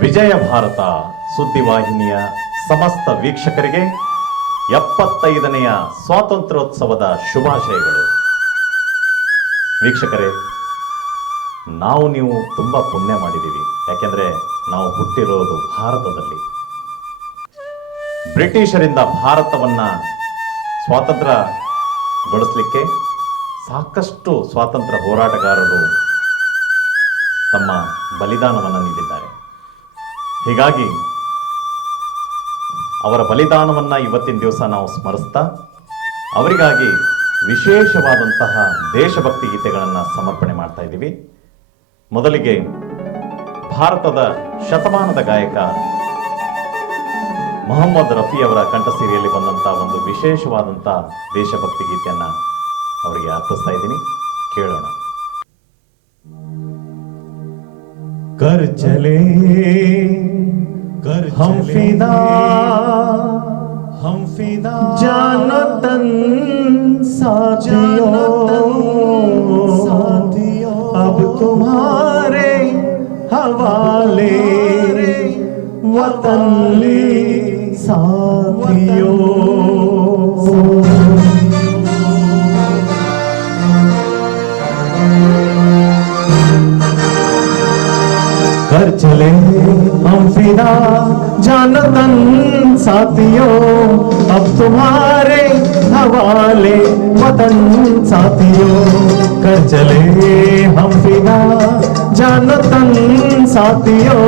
ವಿಜಯ ಭಾರತ ಸುದ್ದಿವಾಹಿನಿಯ ಸಮಸ್ತ ವೀಕ್ಷಕರಿಗೆ 75ನೆಯ ಸ್ವಾತಂತ್ರ್ಯೋತ್ಸವದ ಶುಭಾಶಯಗಳು. ವೀಕ್ಷಕರೇ, ನೀವು ತುಂಬ ಪುಣ್ಯ ಮಾಡಿದ್ದೀವಿ. ಯಾಕೆಂದರೆ ನಾವು ಹುಟ್ಟಿರೋದು ಭಾರತದಲ್ಲಿ. ಬ್ರಿಟಿಷರಿಂದ ಭಾರತವನ್ನು ಸ್ವಾತಂತ್ರ್ಯಗೊಳಿಸಲಿಕ್ಕೆ ಸಾಕಷ್ಟು ಸ್ವಾತಂತ್ರ್ಯ ಹೋರಾಟಗಾರರು ತಮ್ಮ ಬಲಿದಾನವನ್ನು ನೀಡಿದ್ದಾರೆ. ಹೀಗಾಗಿ ಅವರ ಬಲಿದಾನವನ್ನು ಇವತ್ತಿನ ದಿವಸ ನಾವು ಸ್ಮರಿಸ್ತಾ ಅವರಿಗಾಗಿ ವಿಶೇಷವಾದಂತಹ ದೇಶಭಕ್ತಿ ಗೀತೆಗಳನ್ನು ಸಮರ್ಪಣೆ ಮಾಡ್ತಾ ಇದ್ದೀವಿ. ಮೊದಲಿಗೆ ಭಾರತದ ಶತಮಾನದ ಗಾಯಕ ಮೊಹಮ್ಮದ್ ರಫಿ ಅವರ ಕಂಠಸಿರಿಯಲ್ಲಿ ಬಂದಂತಹ ಒಂದು ವಿಶೇಷವಾದಂಥ ದೇಶಭಕ್ತಿ ಗೀತೆಯನ್ನು ಅವರಿಗೆ ಅರ್ಪಿಸ್ತಾ ಇದ್ದೀನಿ. ಕೇಳೋಣ. कर चले हम फिदा जानो तन साथियों अब तुम्हारे हवाले वतन साथियों. कर चले हम फिदा जान तन साथियों अब तुम्हारे हवाले वतन साथियों. कर चले हम फिदा जान तन साथियों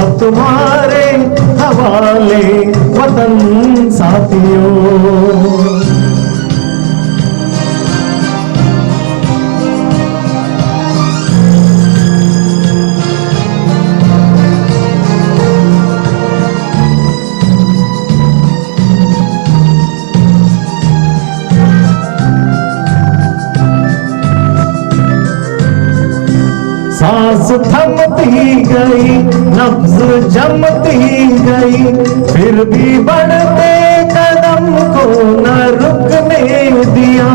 अब तुम्हारे हवाले वतन साथियों. सांस थमती गई, नब्ज जमती गई, फिर भी बढ़ते कदम को न रुकने दिया.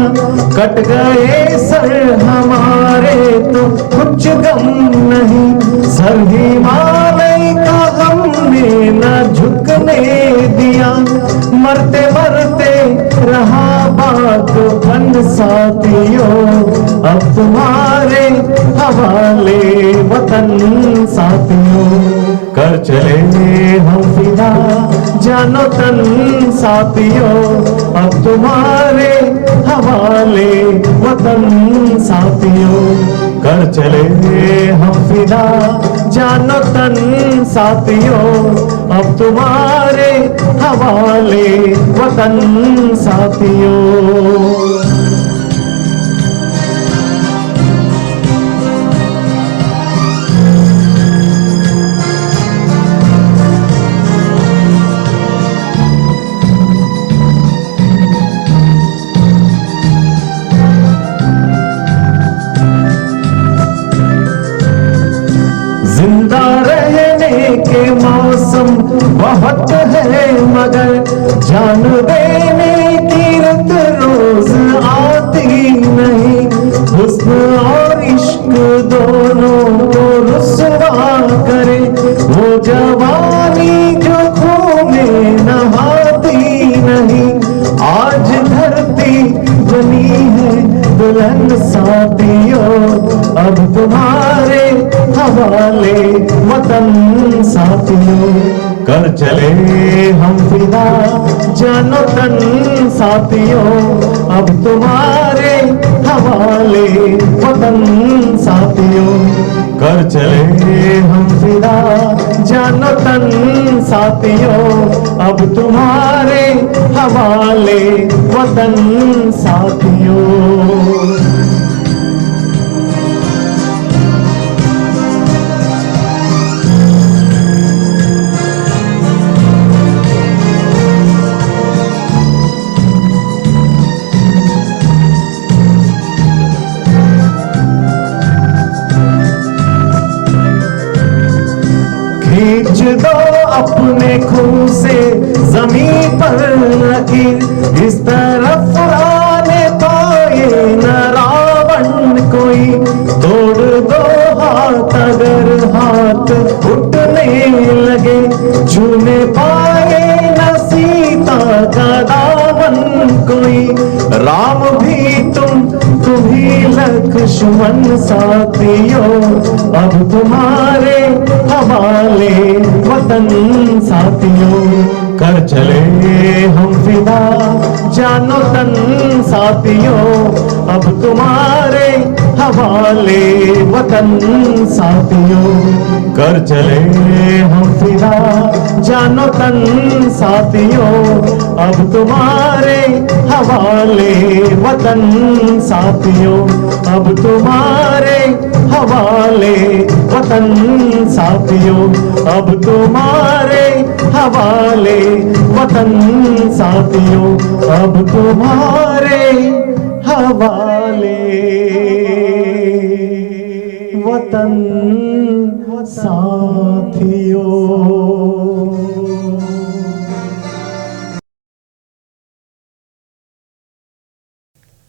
कट गए सर हमारे तो कुछ गम नहीं, सर हिमालय का हमने न झुकने दिया. मरते मरते रहा बात बन साथियों अब तुम्हारे हवाले वतन साथियों. कर चले हम फिदा जानो तन साथियों अब तुम्हारे हवाले वतन साथियों. कर चले हम फिदा जानो तन साथियों अब तुम्हारे हवाले वतन साथियों. जिंदा रहने के मौसम बहुत है मगर जान देने की रत रोज आती नहीं. हुस्न और इश्क दोनों को रुसवा करे वो जवानी जो खून में नहाती नहीं. आज धरती बनी है दुल्हन साथियों अब तुम्हारे हवाले वतन साथियों. कर चले हम फिदा जानो तन साथियों अब तुम्हारे हवाले वतन साथियों. कर चले हम फिदा जानो तन साथियों अब तुम्हारे हवाले वतन साथियों. खींच दो अपने खून से जमीन पर लकीर, इस तरफ आने पाए न रावण कोई. तोड़ दो हाथ अगर हाथ उठने लगे, झूमे पाए न सीता का दामन कोई। राम भी तुम ही लक्ष्मण साथियों, अब तुम्हारे हवाले वतन साथियों। कर चले हम फिदा जानो तन साथियों, अब तुम्हारे हवाले वतन साथियों। कर चले हम फिदा जानो तन साथियों, अब तुम्हारे हवाले वतन साथियों। अब तुम्हारे हवाले वतन साथियों, अब तुम्हारे हवाले वतन साथियों, अब तुम्हारे हवाले वतन साथियों।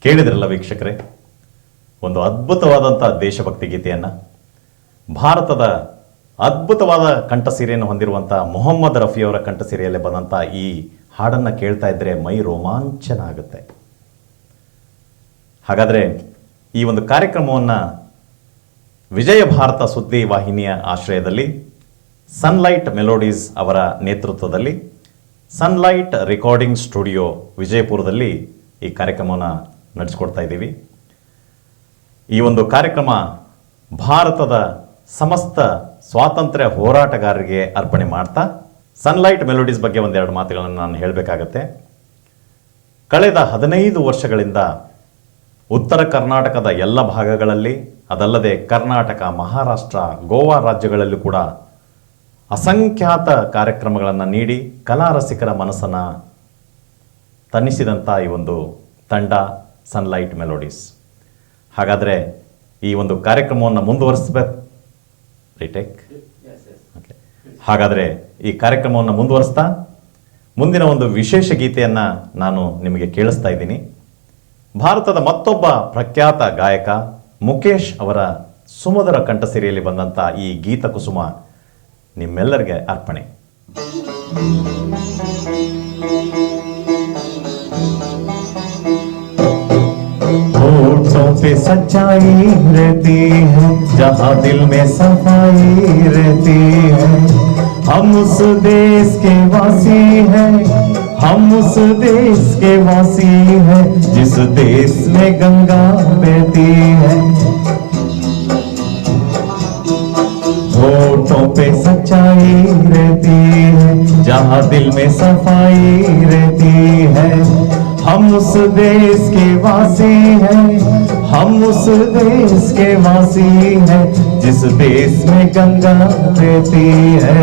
ಕೇಳಿದ್ರಲ್ಲ ವೀಕ್ಷಕರೇ, ಒಂದು ಅದ್ಭುತವಾದಂಥ ದೇಶಭಕ್ತಿ ಗೀತೆಯನ್ನು ಭಾರತದ ಅದ್ಭುತವಾದ ಕಂಠಸಿರಿಯನ್ನು ಹೊಂದಿರುವಂಥ ಮೊಹಮ್ಮದ್ ರಫಿಯವರ ಕಂಠಸಿರಿಯಲ್ಲಿ ಬಂದಂಥ ಈ ಹಾಡನ್ನು ಕೇಳ್ತಾ ಇದ್ದರೆ ಮೈ ರೋಮಾಂಚನ ಆಗುತ್ತೆ. ಹಾಗಾದರೆ ಈ ಒಂದು ಕಾರ್ಯಕ್ರಮವನ್ನು ವಿಜಯ ಭಾರತ ಸುದ್ದಿ ವಾಹಿನಿಯ ಆಶ್ರಯದಲ್ಲಿ ಸನ್ಲೈಟ್ ಮೆಲೋಡೀಸ್ ಅವರ ನೇತೃತ್ವದಲ್ಲಿ ಸನ್ಲೈಟ್ ರೆಕಾರ್ಡಿಂಗ್ ಸ್ಟುಡಿಯೋ ವಿಜಯಪುರದಲ್ಲಿ ಈ ಕಾರ್ಯಕ್ರಮವನ್ನು ನಡೆಸಿಕೊಡ್ತಾ ಇದ್ದೀವಿ. ಈ ಒಂದು ಕಾರ್ಯಕ್ರಮ ಭಾರತದ ಸಮಸ್ತ ಸ್ವಾತಂತ್ರ್ಯ ಹೋರಾಟಗಾರರಿಗೆ ಅರ್ಪಣೆ ಮಾಡ್ತಾ ಸನ್ಲೈಟ್ ಮೆಲೋಡೀಸ್ ಬಗ್ಗೆ ಒಂದೆರಡು ಮಾತುಗಳನ್ನು ನಾನು ಹೇಳಬೇಕಾಗತ್ತೆ. ಕಳೆದ 15 ವರ್ಷಗಳಿಂದ ಉತ್ತರ ಕರ್ನಾಟಕದ ಎಲ್ಲ ಭಾಗಗಳಲ್ಲಿ, ಅದಲ್ಲದೆ ಕರ್ನಾಟಕ, ಮಹಾರಾಷ್ಟ್ರ, ಗೋವಾ ರಾಜ್ಯಗಳಲ್ಲೂ ಕೂಡ ಅಸಂಖ್ಯಾತ ಕಾರ್ಯಕ್ರಮಗಳನ್ನು ನೀಡಿ ಕಲಾರಸಿಕರ ಮನಸ್ಸನ್ನು ತಣಿಸಿದಂಥ ಈ ಒಂದು ತಂಡ ಸನ್ಲೈಟ್ ಮೆಲೋಡೀಸ್. ಹಾಗಾದರೆ ಈ ಒಂದು ಕಾರ್ಯಕ್ರಮವನ್ನು ಮುಂದುವರಿಸಬೇಕು. ಹಾಗಾದರೆ ಈ ಕಾರ್ಯಕ್ರಮವನ್ನು ಮುಂದುವರಿಸ್ತಾ ಮುಂದಿನ ಒಂದು ವಿಶೇಷ ಗೀತೆಯನ್ನು ನಾನು ನಿಮಗೆ ಕೇಳಿಸ್ತಾ ಇದ್ದೀನಿ. ಭಾರತದ ಮತ್ತೊಬ್ಬ ಪ್ರಖ್ಯಾತ ಗಾಯಕ ಮುಕೇಶ್ ಅವರ ಸುಮಧುರ ಕಂಠಸಿರಿಯಲ್ಲಿ ಬಂದಂಥ ಈ ಗೀತ ಕುಸುಮ ನಿಮ್ಮೆಲ್ಲರಿಗೆ ಅರ್ಪಣೆ. होठों पे सच्चाई रहती है, जहाँ दिल में सफाई रहती है। हम उस देश के वासी हैं, हम उस देश के वासी हैं, जिस देश में गंगा बहती है। होठों पे सच्चाई रहती है, जहाँ दिल में सफाई रहती है। हम उस देश के वासी हैं, हम उस देश के वासी हैं, जिस देश में गंगा बहती है।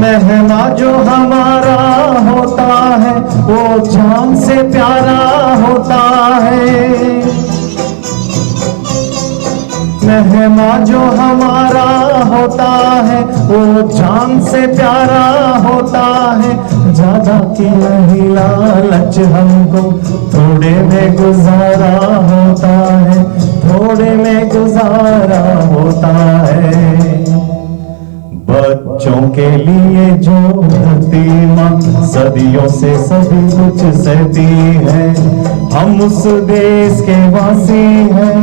मेहमा जो हमारा होता है, वो जान से प्यारा होता है। मेहमा जो हमारा होता है, वो जान से प्यारा होता है। ज्यादा की नहीं लालच हमको, थोड़े में गुजारा होता है, थोड़े में गुजारा होता है। बच्चों के लिए जो धरती माँ सदियों से सभी कुछ सहती है। हम उस देश के वासी हैं,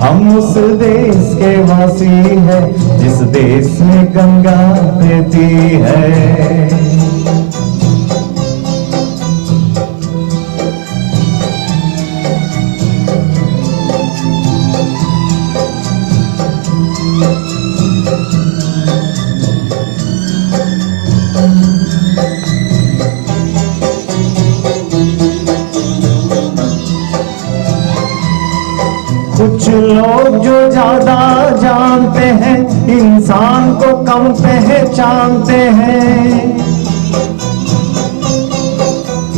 हम उस देश के वासी हैं, जिस देश में गंगा बहती है। कुछ लोग जो ज्यादा जानते हैं, इंसान को कम पहचानते हैं।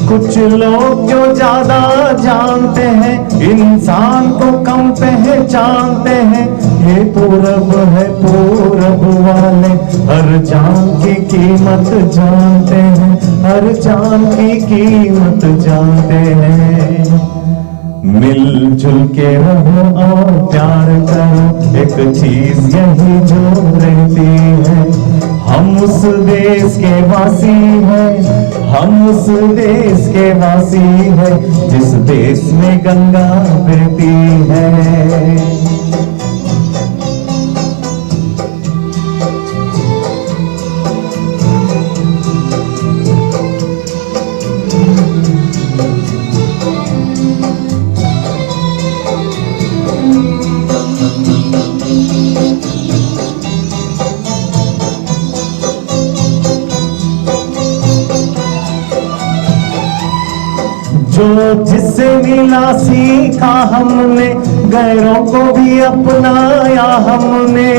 कुछ लोग जो ज्यादा जानते हैं इंसान को कम पहचानते हैं। ये पूरब है पूरब वाले हर जान की कीमत जानते हैं, हर जान की कीमत जानते हैं। मिलजुल के रहो और प्यार करो, एक चीज यही जो रहती है। हम उस देश के वासी हैं, हम उस देश के वासी हैं जिस देश में गंगा बहती है। जो जिससे मिला सीखा हमने, गैरों को भी अपनाया हमने।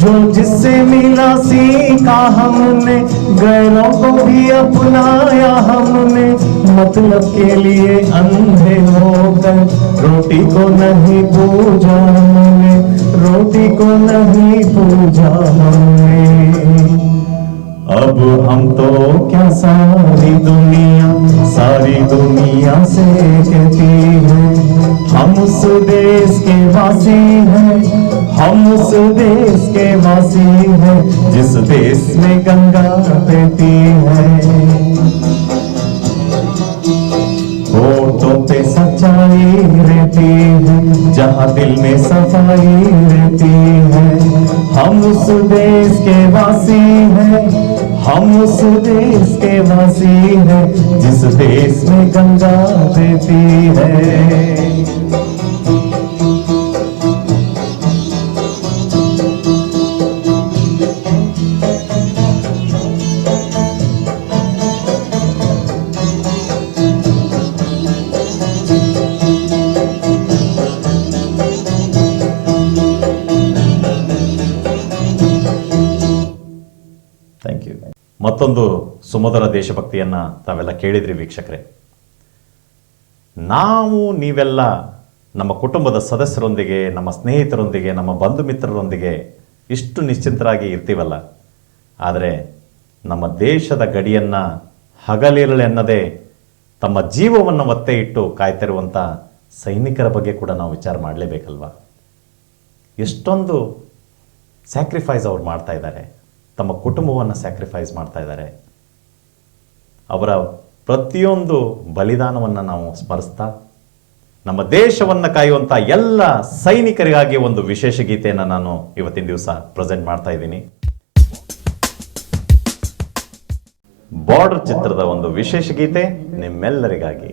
जो जिससे मिला सीखा हमने, गैरों को भी अपनाया हमने। मतलब के लिए अंधे होकर रोटी को नहीं पूजा हमने, रोटी को नहीं पूजा हमने। अब हम तो क्या सारी दुनिया से कहती है। हम उस देश के वासी हैं, हम उस देश के वासी हैं जिस देश में गंगा बहती है। होठों पे सच्चाई रहती है, जहाँ दिल में सफाई रहती है। हम उस देश के वासी हैं, हम उस देश के वासी हैं जिस देश में गंगा बहती है। Thank you. ಮತ್ತೊಂದು ಸುಮಧುರ ದೇಶಭಕ್ತಿಯನ್ನ ತಾವೆಲ್ಲ ಕೇಳಿದ್ರಿ ವೀಕ್ಷಕರೇ. ನಾವು ನೀವೆಲ್ಲ ನಮ್ಮ ಕುಟುಂಬದ ಸದಸ್ಯರೊಂದಿಗೆ, ನಮ್ಮ ಸ್ನೇಹಿತರೊಂದಿಗೆ, ನಮ್ಮ ಬಂಧು ಮಿತ್ರರೊಂದಿಗೆ ಇಷ್ಟು ನಿಶ್ಚಿಂತರಾಗಿ ಇರ್ತೀವಲ್ಲ, ಆದರೆ ನಮ್ಮ ದೇಶದ ಗಡಿಯನ್ನು ಹಗಲಿರುಳೆನ್ನದೇ ತಮ್ಮ ಜೀವವನ್ನು ಒತ್ತೆ ಇಟ್ಟು ಕಾಯ್ತಿರುವಂಥ ಸೈನಿಕರ ಬಗ್ಗೆ ಕೂಡ ನಾವು ವಿಚಾರ ಮಾಡಲೇಬೇಕಲ್ವಾ. ಎಷ್ಟೊಂದು ಸ್ಯಾಕ್ರಿಫೈಸ್ ಅವ್ರು ಮಾಡ್ತಾ ಇದ್ದಾರೆ, ತಮ್ಮ ಕುಟುಂಬವನ್ನು ಸ್ಯಾಕ್ರಿಫೈಸ್ ಮಾಡ್ತಾ ಇದ್ದಾರೆ. ಅವರ ಪ್ರತಿಯೊಂದು ಬಲಿದಾನವನ್ನು ನಾವು ಸ್ಮರಿಸ್ತಾ ನಮ್ಮ ದೇಶವನ್ನು ಕಾಯುವಂಥ ಎಲ್ಲ ಸೈನಿಕರಿಗಾಗಿ ಒಂದು ವಿಶೇಷ ಗೀತೆಯನ್ನು ನಾನು ಇವತ್ತಿನ ದಿವಸ ಪ್ರೆಸೆಂಟ್ ಮಾಡ್ತಾ ಇದ್ದೀನಿ. ಬಾರ್ಡರ್ ಚಿತ್ರದ ಒಂದು ವಿಶೇಷ ಗೀತೆ ನಿಮ್ಮೆಲ್ಲರಿಗಾಗಿ.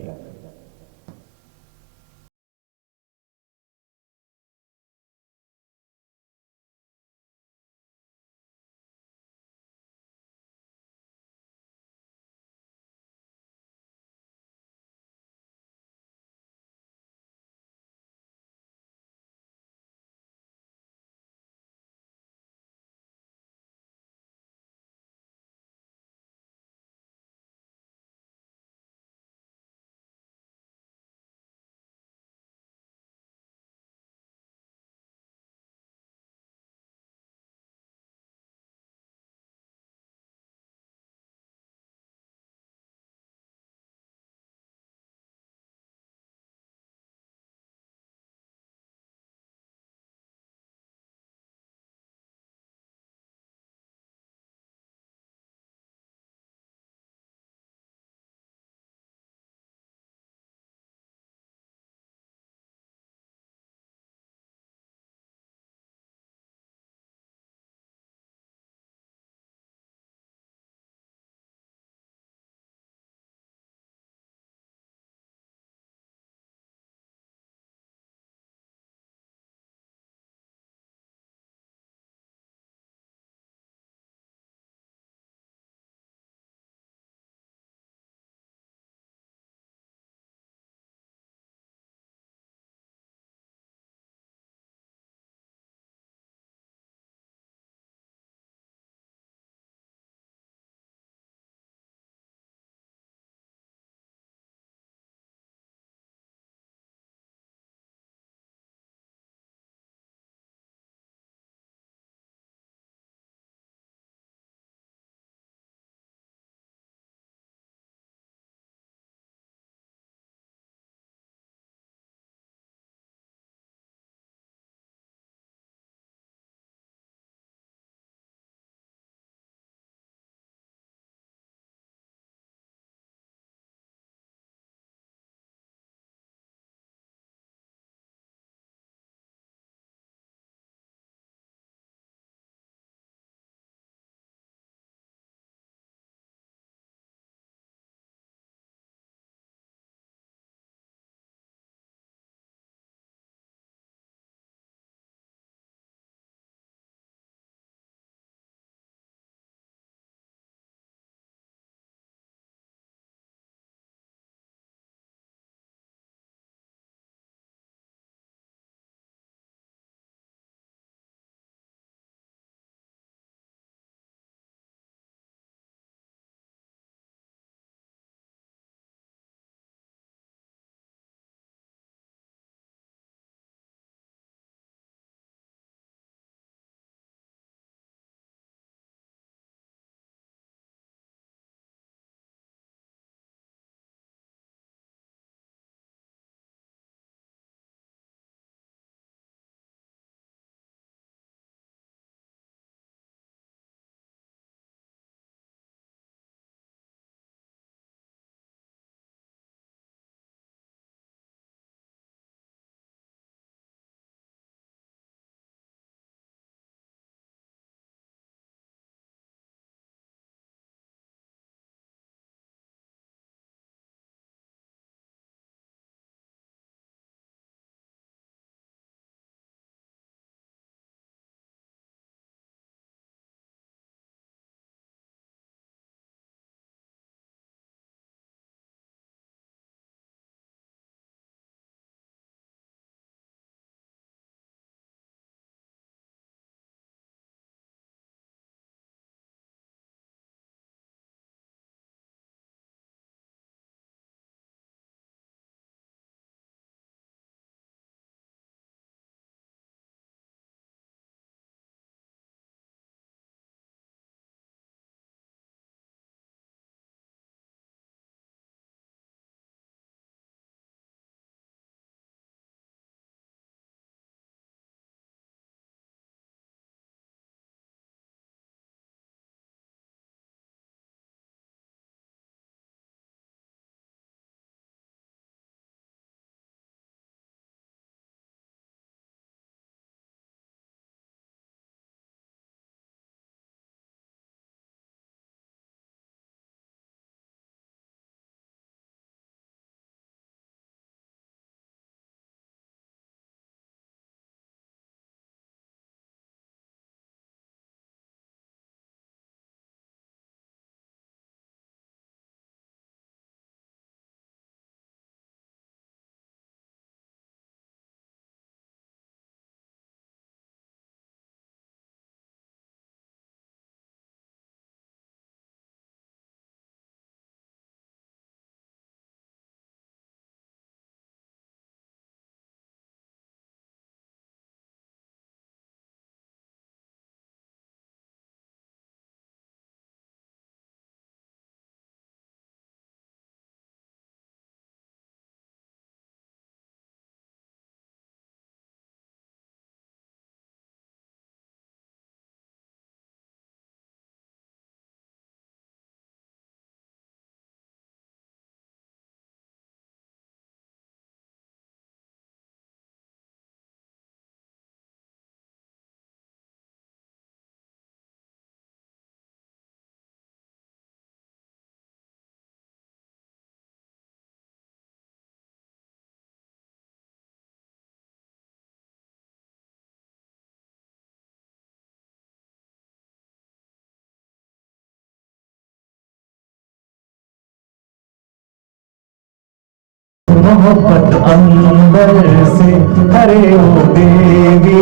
मोहब्बत अंदर से करे ओ देवी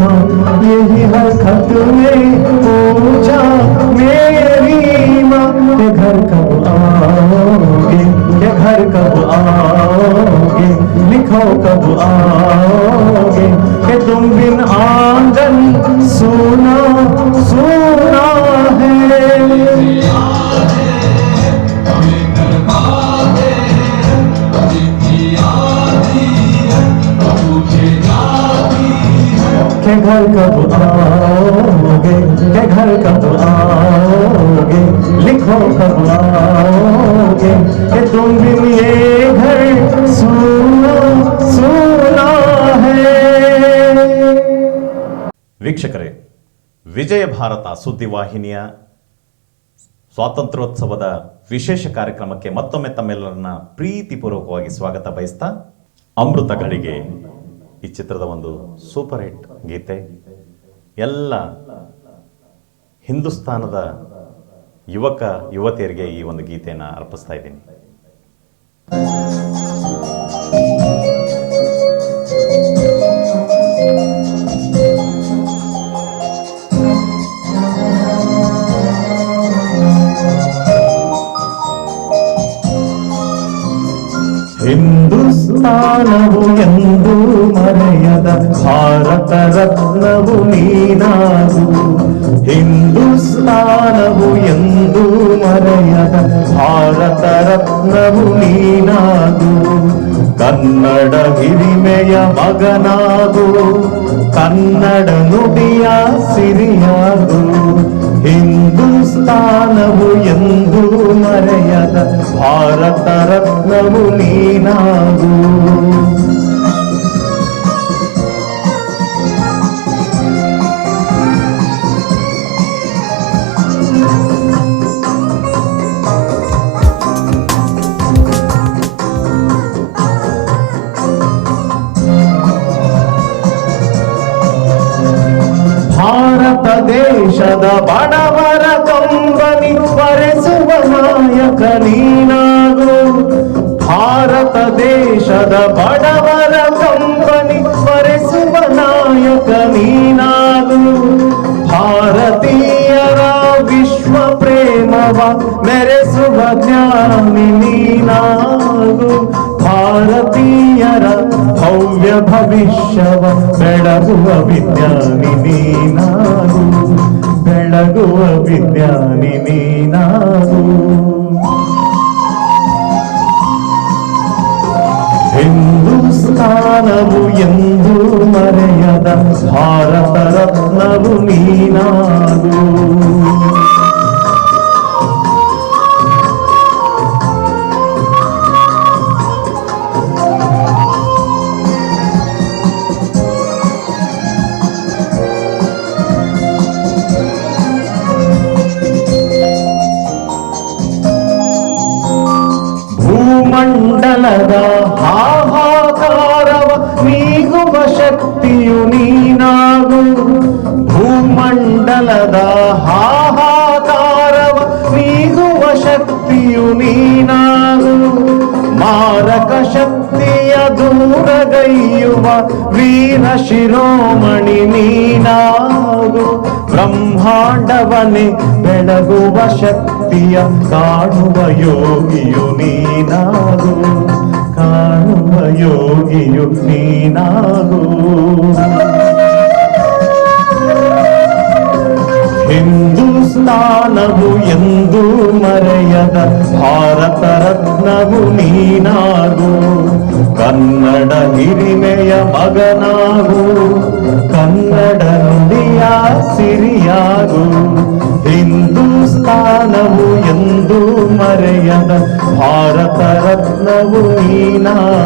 माँ, यही हर खत में पूछा मेरी माँ, के घर कब आओगे, के घर कब आओगे, लिखो कब आओगे, के तुम बिन आंगन सुना सुना है। के घर कब आओगे, के घर कब आओगे, लिखो कब आओगे, कि तुम बिन ये घर सुना सुना है। ವೀಕ್ಷಕರೇ, ವಿಜಯ ಭಾರತ ಸುದ್ದಿವಾಹಿನಿಯ ಸ್ವಾತಂತ್ರ್ಯೋತ್ಸವದ ವಿಶೇಷ ಕಾರ್ಯಕ್ರಮಕ್ಕೆ ಮತ್ತೊಮ್ಮೆ ತಮ್ಮೆಲ್ಲರನ್ನ ಪ್ರೀತಿಪೂರ್ವಕವಾಗಿ ಸ್ವಾಗತ ಬಯಸ್ತಾ, ಅಮೃತ ಘಳಿಗೆ ಈ ಚಿತ್ರದ ಒಂದು ಸೂಪರ್ ಹಿಟ್ ಗೀತೆ ಎಲ್ಲ ಹಿಂದೂಸ್ತಾನದ ಯುವಕ ಯುವತಿಯರಿಗೆ ಈ ಒಂದು ಗೀತೆಯನ್ನು ಅರ್ಪಿಸ್ತಾ ಇದ್ದೀನಿ. ಹಿಂದೂಸ್ತಾನವು ಎಂದು ಮರೆಯದ ಭಾರತ ರತ್ನವು ನೀನಾಗು, ಹಿಂದೂಸ್ತಾನವು ಎಂದು ಮರೆಯದ ಭಾರತ ರತ್ನವು ನೀನಾಗು, ಕನ್ನಡ ಹಿರಿಮೆಯ ಮಗನಾಗು, ಕನ್ನಡ ನುಡಿಯ ಸಿರಿಯಾಗು, ಹಿಂದೂಸ್ತಾನವು ಎಂದು ಮರೆಯದ ಭಾರತ ರತ್ನವು ನೀನಾಗು. ಭಾರತ ದೇಶದ ಬಡವರ ಕಂಬನಿ ವರೆಸುವ ನಾಯಕ ನೀನಾಗು, ಭಾರತ ದೇಶದ ಬಡವರ ಕಂಬನಿ ವರೆಸುವ ನಾಯಕ ನೀನಾಗು, ಭಾರತೀಯರ ವಿಶ್ವ ಪ್ರೇಮವ ಮೆರೆಸುವ ಜ್ಞಾನಿ ನೀನಾಗು, ಭಾರತೀಯರ ಭವ್ಯ ಭವಿಷ್ಯವ ಬೆಳಗುವ ವಿಜ್ಞಾನಿ ನೀನಾಗು, ಬೆಳಗುವ ವಿಜ್ಞಾನಿ ನೀನಾಗು. ಹಿಂದೂಸ್ತಾನವು ಎಂದು ಮರೆಯದ ಭಾರತ ರತ್ನವು ನೀನಾಗು. ಭೂಮಂಡಲದ ಹಾಹಾಕಾರವ ನೀಗುವ ಶಕ್ತಿಯು ನೀನಾಗು, ಭೂಮಂಡಲದ ಹಾಹಾಕಾರವ ನೀಗುವ ಶಕ್ತಿಯು ನೀನಾಗು, ಮಾರಕ ಶಕ್ತಿಯ ದೂರಗೈಯುವ ವೀರ ಶಿರೋಮಣಿ ನೀನಾಗು, ಬ್ರಹ್ಮಾಂಡವನೇ ಬೆಳಗುವ ಶಕ್ತಿಯ ಕಾಣುವ ಯೋಗಿಯು ನೀನಾಗು, ಕಾಣುವ ಯೋಗಿಯು ನೀನಾಗು. ಹಿಂದೂಸ್ತಾನವು ಎಂದು ಮರೆಯದ ಭಾರತ ರತ್ನವು ನೀನಾಗು, ಕನ್ನಡ ಹಿರಿಮೆಯ ಮಗನಾಗು, ಕನ್ನಡ ನುಡಿಯ ಸಿರಿಯಾಗು, ಹಿಂದೂಸ್ತಾನವು ಎಂದು ಮರೆಯದ ಭಾರತ ರತ್ನವು ನೀನಾಗು.